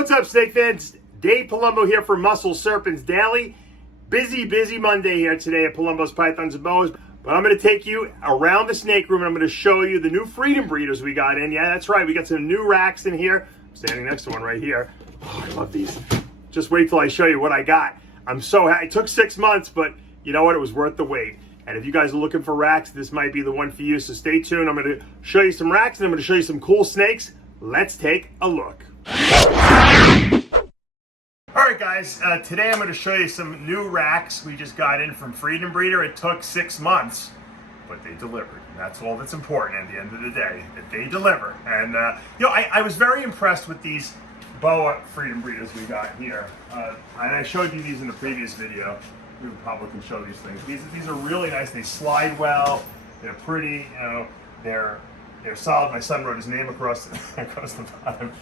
What's up, snake fans? Dave Palumbo here for Muscle Serpents Daily. Busy Monday here today at Palumbo's Pythons and Boas. But I'm going to take you around the snake room and I'm going to show you the new freedom breeders we got in. Yeah, that's right. We got some new racks in here. I'm standing next to one right here. Oh, I love these. Just wait till I show you what I got. I'm so happy. It took 6 months, but you know what? It was worth the wait. And if you guys are looking for racks, this might be the one for you. So stay tuned. I'm going to show you some racks and I'm going to show you some cool snakes. Let's take a look. Alright guys, today I'm going to show you some new racks we just got in from Freedom Breeder. It took 6 months, but they delivered. And that's all that's important at the end of the day, that they deliver. And you know, I was very impressed with these boa Freedom Breeders we got here. And I showed you these in the previous video. We probably can show these things. These are really nice. They slide well. They're pretty. You know, they're solid. My son wrote his name across the bottom.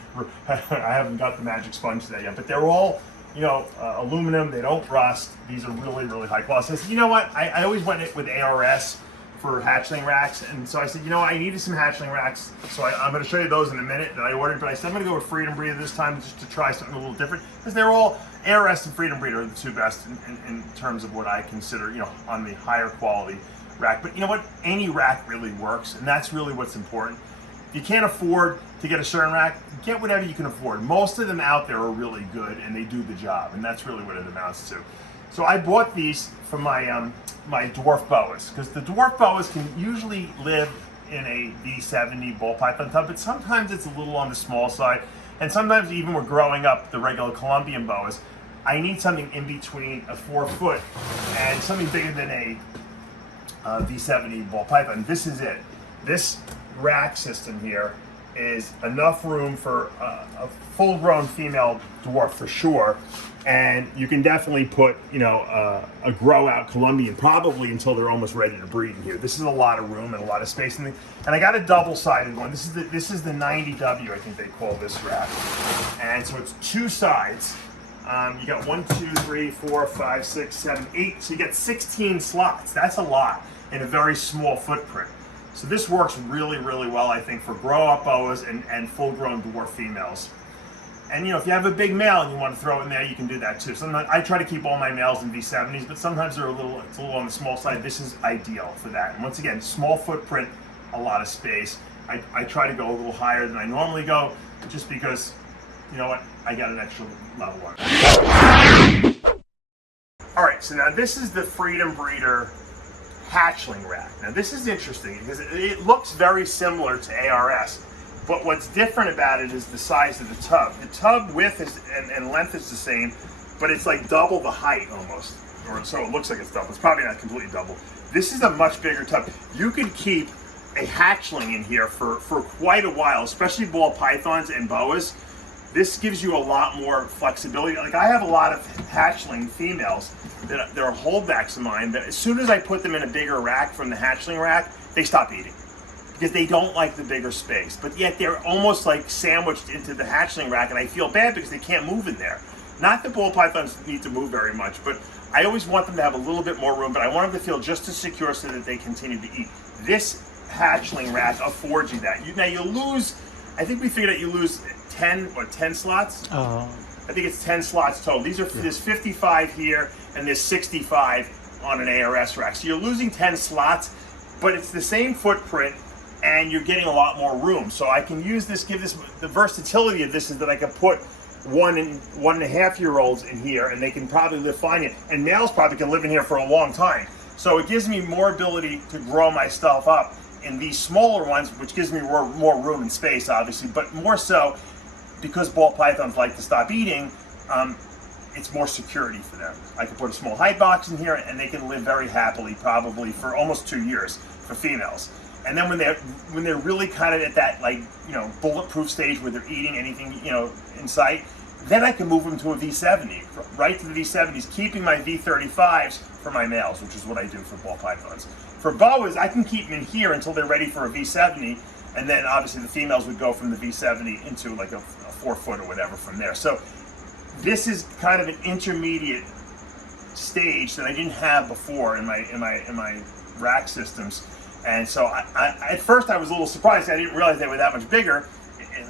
I haven't got the magic sponge to that yet, but they're all, you know, aluminum. They don't rust. These are really high quality. So I said, you know what? I always went with ARS for hatchling racks, and so I said, you know what? I needed some hatchling racks, so I'm going to show you those in a minute that I ordered. But I said I'm going to go with Freedom Breeder this time just to try something a little different, because they're all ARS and Freedom Breeder are the two best in terms of what I consider, you know, on the higher quality rack. But you know what? Any rack really works, and that's really what's important. If you can't afford to get a certain rack, get whatever you can afford. Most of them out there are really good and they do the job, and that's really what it amounts to. So I bought these from my my dwarf boas, because the dwarf boas can usually live in a V70 ball python tub, but sometimes it's a little on the small side, and sometimes even we're growing up the regular Colombian boas. I need something in between a 4-foot and something bigger than a V70 ball python. This is it. This rack system here is enough room for a full-grown female dwarf for sure, and you can definitely put, you know, a grow-out Colombian probably until they're almost ready to breed in here. This is a lot of room and a lot of space, and I got a double-sided one. This is the 90W, I think they call this rack, and so it's 2 sides. You got 1, 2, 3, 4, 5, 6, 7, 8. So you get 16 slots. That's a lot in a very small footprint. So this works really well, I think, for grow-up boas and full-grown dwarf females. And you know, if you have a big male and you want to throw it in there, you can do that too. Sometimes I try to keep all my males in V70s, but sometimes they're it's a little on the small side. This is ideal for that. And once again, small footprint, a lot of space. I try to go a little higher than I normally go, just because, you know what, I got an extra level on it. All right, so now this is the Freedom Breeder Hatchling Rack. Now this is interesting because it looks very similar to ARS, but what's different about it is the size of the tub. The tub width and length is the same, but it's like double the height almost, or so it looks like it's double. It's probably not completely double. This is a much bigger tub. You could keep a hatchling in here for quite a while, especially ball pythons and boas. This gives you a lot more flexibility. Like I have a lot of hatchling females that are holdbacks of mine, that as soon as I put them in a bigger rack from the hatchling rack, they stop eating because they don't like the bigger space. But yet they're almost like sandwiched into the hatchling rack, and I feel bad because they can't move in there. Not that ball pythons need to move very much, but I always want them to have a little bit more room, but I want them to feel just as secure so that they continue to eat. This hatchling rack affords you that. Now you lose, I think we figured out you lose 10 slots? I think it's 10 slots total. There's 55 here and there's 65 on an ARS rack. So you're losing 10 slots, but it's the same footprint and you're getting a lot more room. So I can use this, the versatility of this is that I can put 1 and 1.5-year-olds in here and they can probably live fine here. And males probably can live in here for a long time. So it gives me more ability to grow my stuff up in these smaller ones, which gives me more room and space, obviously, but more so because ball pythons like to stop eating, it's more security for them. I can put a small hide box in here and they can live very happily, probably for almost 2 years for females. And then when they're really kind of at that, like, you know, bulletproof stage where they're eating anything, you know, in sight, then I can move them to a V70, right to the V70s, keeping my V35s for my males, which is what I do for ball pythons. For boas, I can keep them in here until they're ready for a V70, and then obviously the females would go from the V70 into like a 4-foot or whatever from there. So this is kind of an intermediate stage that I didn't have before in my rack systems. And so at first I was a little surprised. I didn't realize they were that much bigger.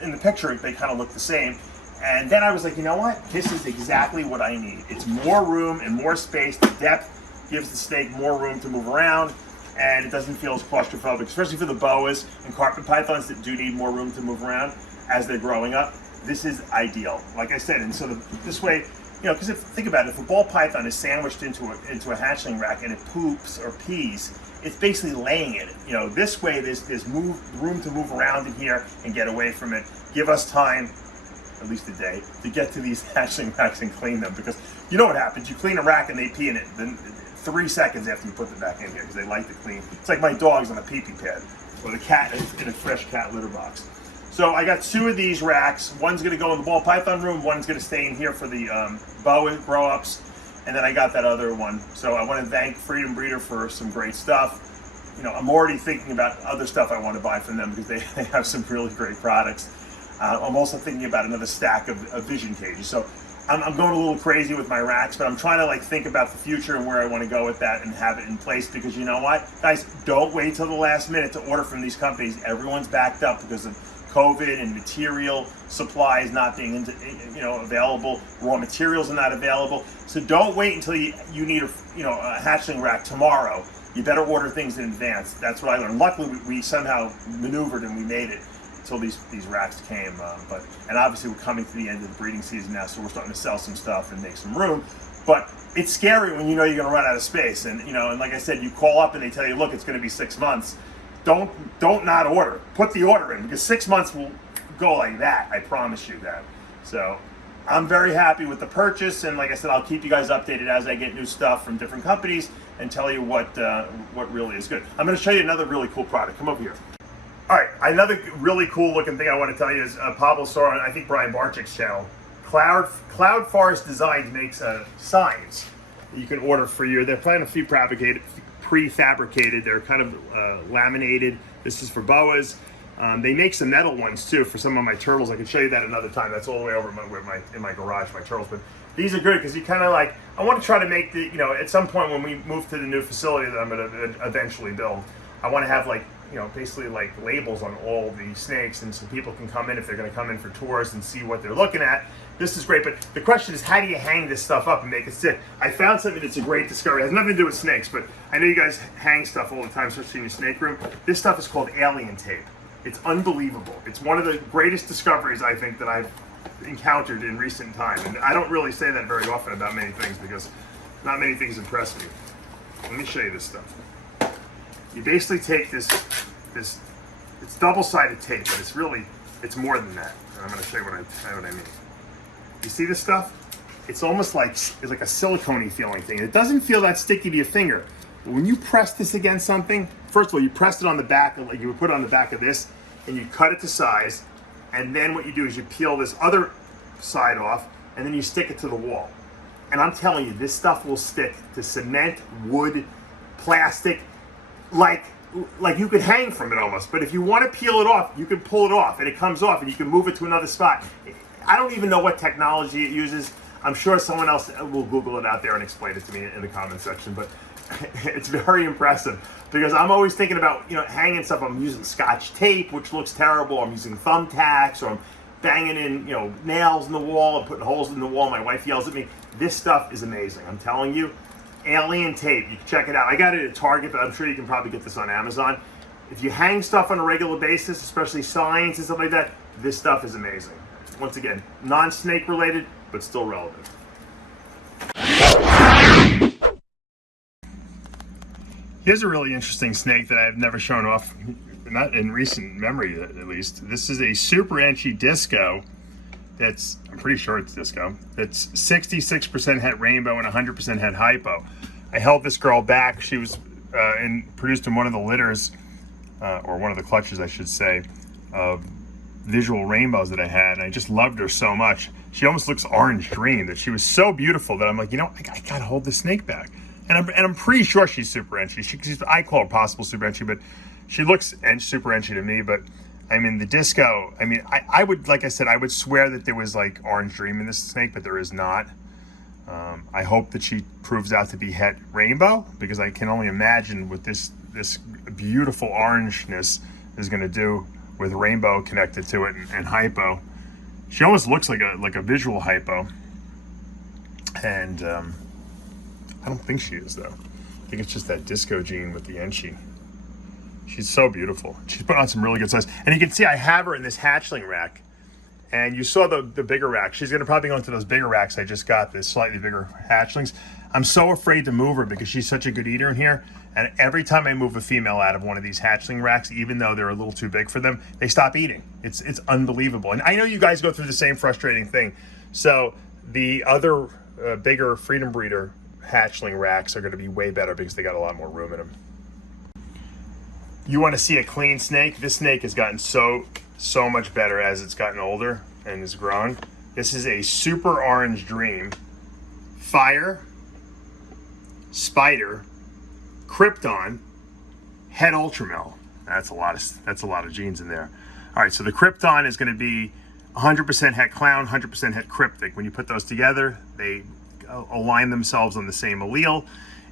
In the picture, they kind of look the same. And then I was like, you know what? This is exactly what I need. It's more room and more space. The depth gives the snake more room to move around, and it doesn't feel as claustrophobic, especially for the boas and carpet pythons that do need more room to move around as they're growing up. This is ideal, like I said. And so this way, you know, because think about it, if a ball python is sandwiched into a hatchling rack and it poops or pees, it's basically laying in it. You know, this way there's room to move around in here and get away from it. Give us time, at least a day, to get to these hatchling racks and clean them, because you know what happens. You clean a rack and they pee in it, then 3 seconds after you put them back in here, because they like to clean. It's like my dog's on a pee-pee pad, or the cat in a fresh cat litter box. So I got 2 of these racks. One's gonna go in the ball python room, one's gonna stay in here for the boa grow-ups, and then I got that other one. So I wanna thank Freedom Breeder for some great stuff. You know, I'm already thinking about other stuff I wanna buy from them, because they have some really great products. I'm also thinking about another stack of vision cages. So I'm going a little crazy with my racks, but I'm trying to like think about the future and where I want to go with that and have it in place, because you know what, guys, don't wait till the last minute to order from these companies. Everyone's backed up because of COVID and material supplies not being available. Raw materials are not available. So don't wait until you need a hatchling rack tomorrow. You better order things in advance. That's what I learned. Luckily, we somehow maneuvered and we made it until these racks came. And obviously we're coming to the end of the breeding season now, so we're starting to sell some stuff and make some room. But it's scary when you know you're going to run out of space. And and like I said, you call up and they tell you, look, it's going to be 6 months. Don't not order. Put the order in, because 6 months will go like that. I promise you that. So I'm very happy with the purchase, and like I said, I'll keep you guys updated as I get new stuff from different companies and tell you what really is good. I'm going to show you another really cool product. Come over here. All right, another really cool looking thing I want to tell you is Pablo saw on, I think, Brian Barczyk's channel. Cloud Forest Designs makes signs that you can order for you. They're planning to be prefabricated. They're kind of laminated. This is for boas. They make some metal ones too for some of my turtles. I can show you that another time. That's all the way over in my garage, my turtles. But these are good because you kind of like, I want to try to make the, at some point when we move to the new facility that I'm going to eventually build, I want to have like, basically like labels on all the snakes, and so people can come in if they're going to come in for tours and see what they're looking at. This is great, but the question is, how do you hang this stuff up and make it stick? I found something that's a great discovery. It has nothing to do with snakes, but I know you guys hang stuff all the time, especially in your snake room. This stuff is called alien tape. It's unbelievable. It's one of the greatest discoveries, I think, that I've encountered in recent time. And I don't really say that very often about many things, because not many things impress me. Let me show you this stuff. You basically take this, it's double-sided tape, but it's more than that. And I'm going to show you what I mean. You see this stuff? It's almost like, it's like a silicone-y feeling thing. It doesn't feel that sticky to your finger. But when you press this against something, first of all, you press it on the back, like you would put it on the back of this, and you cut it to size, and then what you do is you peel this other side off, and then you stick it to the wall. And I'm telling you, this stuff will stick to cement, wood, plastic, like you could hang from it almost. But if you want to peel it off, you can pull it off, and it comes off, and you can move it to another spot. I don't even know what technology it uses. I'm sure someone else will Google it out there and explain it to me in the comment section, but it's very impressive, because I'm always thinking about, hanging stuff. I'm using Scotch tape, which looks terrible. I'm using thumbtacks, or I'm banging in, nails in the wall and putting holes in the wall. My wife yells at me. This stuff is amazing. I'm telling you, alien tape. You can check it out. I got it at Target, but I'm sure you can probably get this on Amazon. If you hang stuff on a regular basis, especially signs and stuff like that, this stuff is amazing. Once again, non-snake related, but still relevant. Here's a really interesting snake that I've never shown off, not in recent memory at least. This is a Super Enchi disco that's, I'm pretty sure it's disco, that's 66% het rainbow and 100% het hypo. I held this girl back. She was produced in one of the litters, or one of the clutches I should say, of visual rainbows that I had, and I just loved her so much. She almost looks orange dream, that she was so beautiful that I'm like, I gotta hold this snake back. And I'm pretty sure she's Super Enchi. I call her possible Super Enchi, but she looks Super Enchi to me. But I mean, the disco, I would, like I said, I would swear that there was like orange dream in this snake, but there is not. I hope that she proves out to be het rainbow, because I can only imagine what this beautiful orangeness is going to do with rainbow connected to it and hypo. She almost looks like a visual hypo, and I don't think she is though. I think it's just that disco gene with the Enchi. She's so beautiful. She's put on some really good size, and you can see I have her in this hatchling rack. And you saw the bigger rack. She's gonna probably go into those bigger racks I just got, the slightly bigger hatchlings. I'm so afraid to move her because she's such a good eater in here. And every time I move a female out of one of these hatchling racks, even though they're a little too big for them, they stop eating. It's unbelievable. And I know you guys go through the same frustrating thing. So the other bigger Freedom Breeder hatchling racks are gonna be way better because they got a lot more room in them. You wanna see a clean snake? This snake has gotten so much better as it's gotten older and has grown. This is a Super Orange Dream, Fire, Spider, Krypton, Het Ultramel. That's a lot of genes in there. All right, so the Krypton is going to be 100% Het Clown, 100% Het Cryptic. When you put those together, they align themselves on the same allele,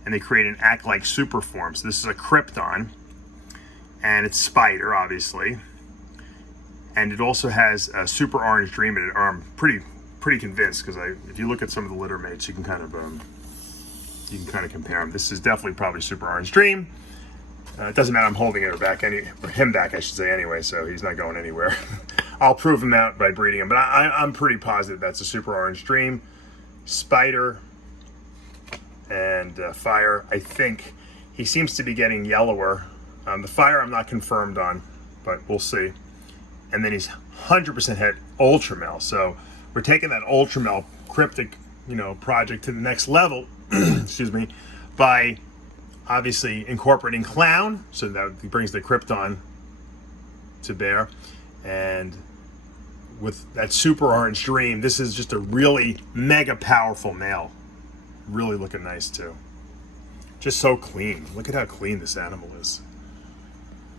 and they create an act-like super form. So this is a Krypton, and it's Spider, obviously. And it also has a Super Orange Dream in it. Or I'm pretty convinced, because if you look at some of the litter mates, you can kind of compare them. This is definitely probably Super Orange Dream. It doesn't matter. I'm holding it or him back, I should say, anyway. So he's not going anywhere. I'll prove him out by breeding him, but I'm pretty positive that's a Super Orange Dream, Spider, and Fire. I think he seems to be getting yellower. The Fire I'm not confirmed on, but we'll see. And then he's 100% Het Ultramel. So we're taking that Ultramel cryptic, project to the next level, excuse me, by obviously incorporating Clown. So that brings the Krypton to bear. And with that Super Orange Dream, this is just a really mega powerful male. Really looking nice too. Just so clean. Look at how clean this animal is.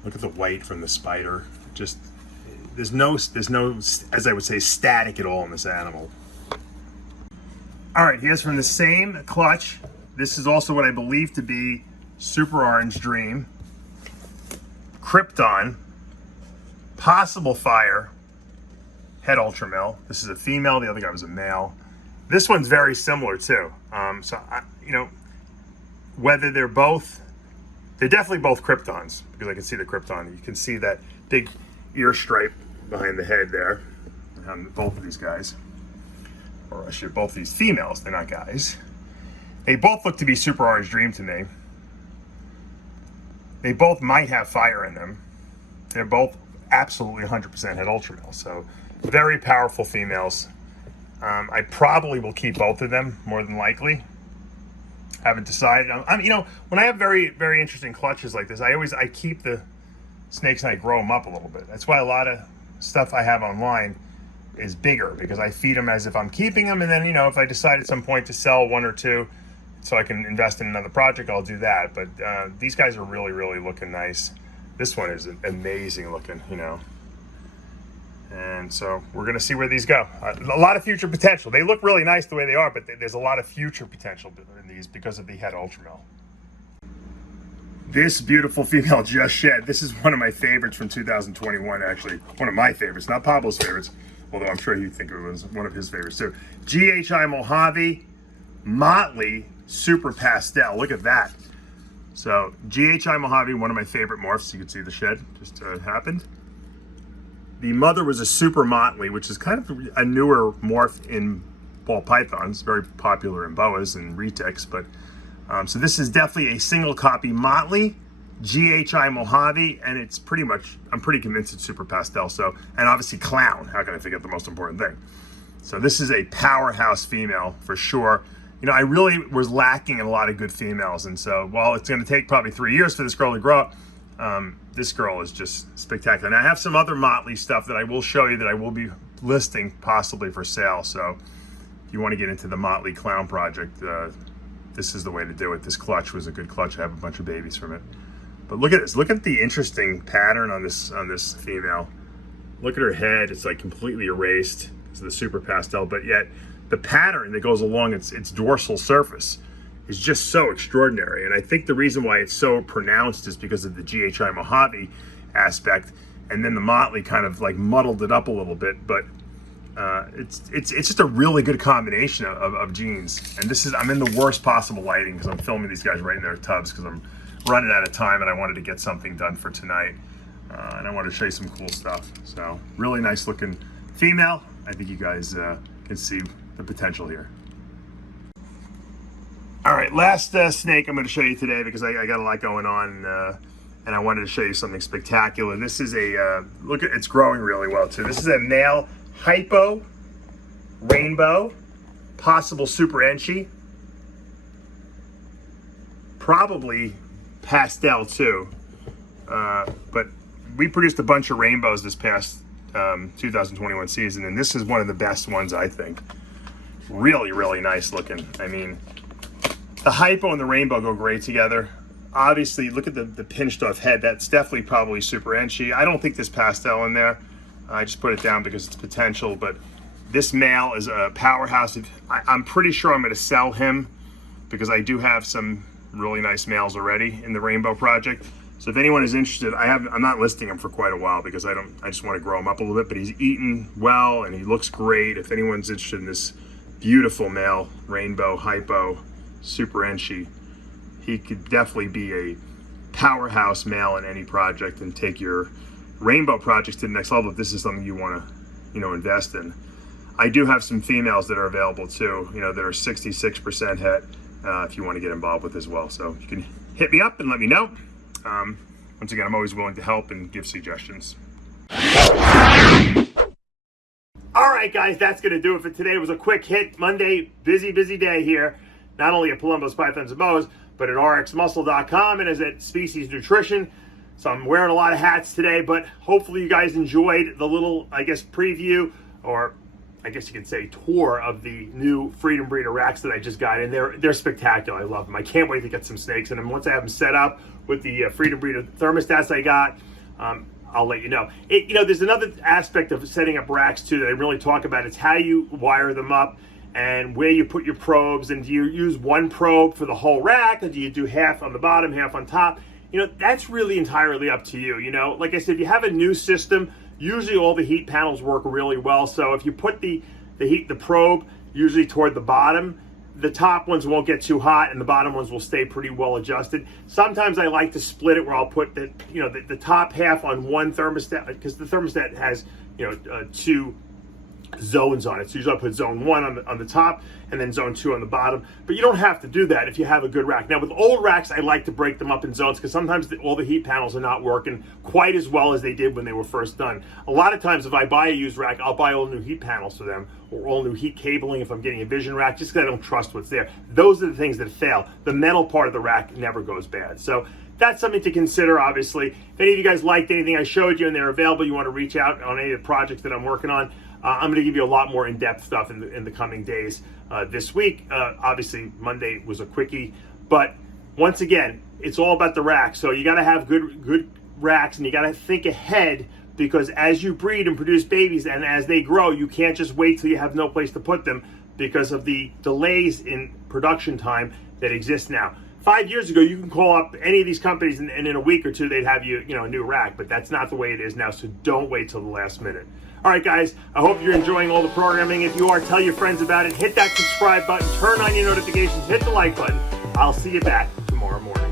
Look at the white from the Spider. Just, there's no, as I would say, static at all in this animal. All right, here's from the same clutch. This is also what I believe to be Super Orange Dream, Krypton, possible Fire, Het Ultramel. This is a female, the other guy was a male. This one's very similar too. Whether they're definitely both Kryptons, because I can see the Krypton. You can see that big ear stripe behind the head there on both of these guys. Or I should, both these females, they're not guys. They both look to be Super Orange Dream to me. They both might have Fire in them. They're both absolutely 100% Het Ultramel. So very powerful females. I probably will keep both of them, more than likely. Haven't decided. When I have very, very interesting clutches like this, I keep the snakes and I grow them up a little bit. That's why a lot of stuff I have online is bigger, because I feed them as if I'm keeping them, and then if I decide at some point to sell one or two so I can invest in another project, I'll do that. But these guys are really, really looking nice. This one is amazing looking, and so we're gonna see where these go. A lot of future potential. They look really nice the way they are, but there's a lot of future potential in these because of the Het Ultramel. This beautiful female just shed. This is one of my favorites from 2021, actually. One of my favorites, not Pablo's favorites, although I'm sure he'd think it was one of his favorites too. GHI Mojave, Motley, Super Pastel. Look at that. So GHI Mojave, one of my favorite morphs. You can see the shed just happened. The mother was a Super Motley, which is kind of a newer morph in ball pythons, very popular in boas and retics. But so this is definitely a single copy Motley, GHI Mojave, and it's pretty much, I'm pretty convinced it's Super Pastel. So, and obviously Clown. How can I forget the most important thing? So this is a powerhouse female for sure. I really was lacking in a lot of good females, and so while it's going to take probably 3 years for this girl to grow up, this girl is just spectacular. And I have some other Motley stuff that I will show you that I will be listing possibly for sale. So if you want to get into the Motley Clown project, this is the way to do it. This clutch was a good clutch. I have a bunch of babies from it. But look at this. Look at the interesting pattern on this female. Look at her head. It's like completely erased. It's the Super Pastel, but yet the pattern that goes along its dorsal surface is just so extraordinary. And I think the reason why it's so pronounced is because of the GHI Mojave aspect, and then the Motley kind of like muddled it up a little bit. But It's just a really good combination of genes. And I'm in the worst possible lighting because I'm filming these guys right in their tubs because I'm running out of time and I wanted to get something done for tonight. And I wanted to show you some cool stuff. So really nice looking female. I think you guys can see the potential here. All right, last snake I'm going to show you today because I got a lot going on, and I wanted to show you something spectacular. This is a look at, it's growing really well too. This is a male hypo rainbow, possible super enchi, probably pastel too. But we produced a bunch of rainbows this past 2021 season, and this is one of the best ones, I think. Really, really nice looking. I mean, the hypo and the rainbow go great together. Obviously, look at the pinched off head. That's definitely probably super enchi. I don't think there's pastel in there. I just put it down because it's potential, but this male is a powerhouse. I'm pretty sure I'm going to sell him because I do have some really nice males already in the rainbow project. So if anyone is interested, I'm not listing him for quite a while because I just want to grow him up a little bit, but he's eaten well and he looks great. If anyone's interested in this beautiful male rainbow hypo super enchi, he could definitely be a powerhouse male in any project and take your rainbow projects to the next level if this is something you want to, invest in. I do have some females that are available too, that are 66% het if you want to get involved with as well. So you can hit me up and let me know. Once again, I'm always willing to help and give suggestions. All right, guys, that's going to do it for today. It was a quick hit Monday, busy day here. Not only at Palumbo's Pythons and Bows, but at rxmuscle.com and as at Species Nutrition. So I'm wearing a lot of hats today, but hopefully you guys enjoyed the little, preview, or I guess you could say tour of the new Freedom Breeder racks that I just got in. They're spectacular. I love them. I can't wait to get some snakes in them. Once I have them set up with the Freedom Breeder thermostats I got, I'll let you know. There's another aspect of setting up racks too that I really talk about. It's how you wire them up and where you put your probes, and do you use one probe for the whole rack, or do you do half on the bottom, half on top? That's really entirely up to you. Like I said, if you have a new system, usually all the heat panels work really well. So if you put the probe usually toward the bottom, the top ones won't get too hot and the bottom ones will stay pretty well adjusted. Sometimes I like to split it where I'll put the top half on one thermostat, because the thermostat has, two zones on it. So usually I put zone 1 on the top and then zone 2 on the bottom. But you don't have to do that if you have a good rack. Now with old racks, I like to break them up in zones because sometimes all the heat panels are not working quite as well as they did when they were first done. A lot of times if I buy a used rack, I'll buy all new heat panels for them or all new heat cabling if I'm getting a vision rack, just because I don't trust what's there. Those are the things that fail. The metal part of the rack never goes bad. So that's something to consider, obviously. If any of you guys liked anything I showed you and they're available, you want to reach out on any of the projects that I'm working on, I'm going to give you a lot more in-depth stuff in the coming days this week. Obviously, Monday was a quickie, but once again, it's all about the rack. So you got to have good racks, and you got to think ahead, because as you breed and produce babies and as they grow, you can't just wait till you have no place to put them because of the delays in production time that exist now. 5 years ago, you can call up any of these companies and in a week or two, they'd have you, a new rack, but that's not the way it is now, so don't wait till the last minute. All right, guys, I hope you're enjoying all the programming. If you are, tell your friends about it. Hit that subscribe button, turn on your notifications, hit the like button. I'll see you back tomorrow morning.